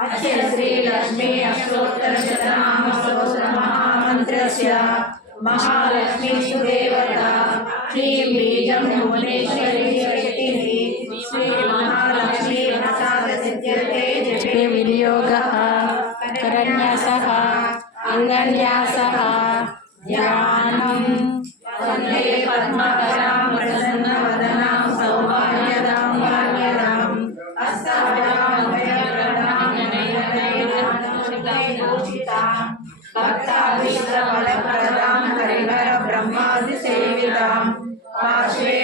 اچھے شتامت مہامیشن کر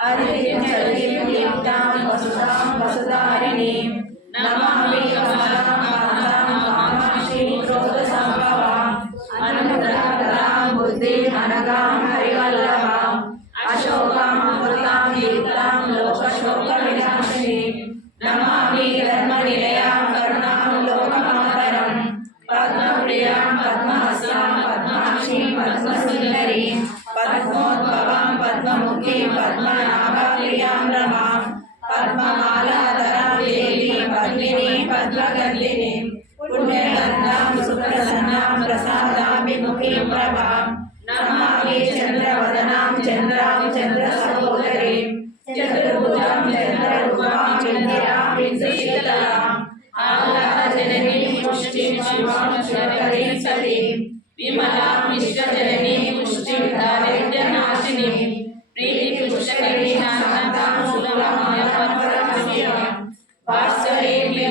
پی پندری پو پی نام سو رساد بھاش چند نام چند چند سہو چند چند چند آج مشکل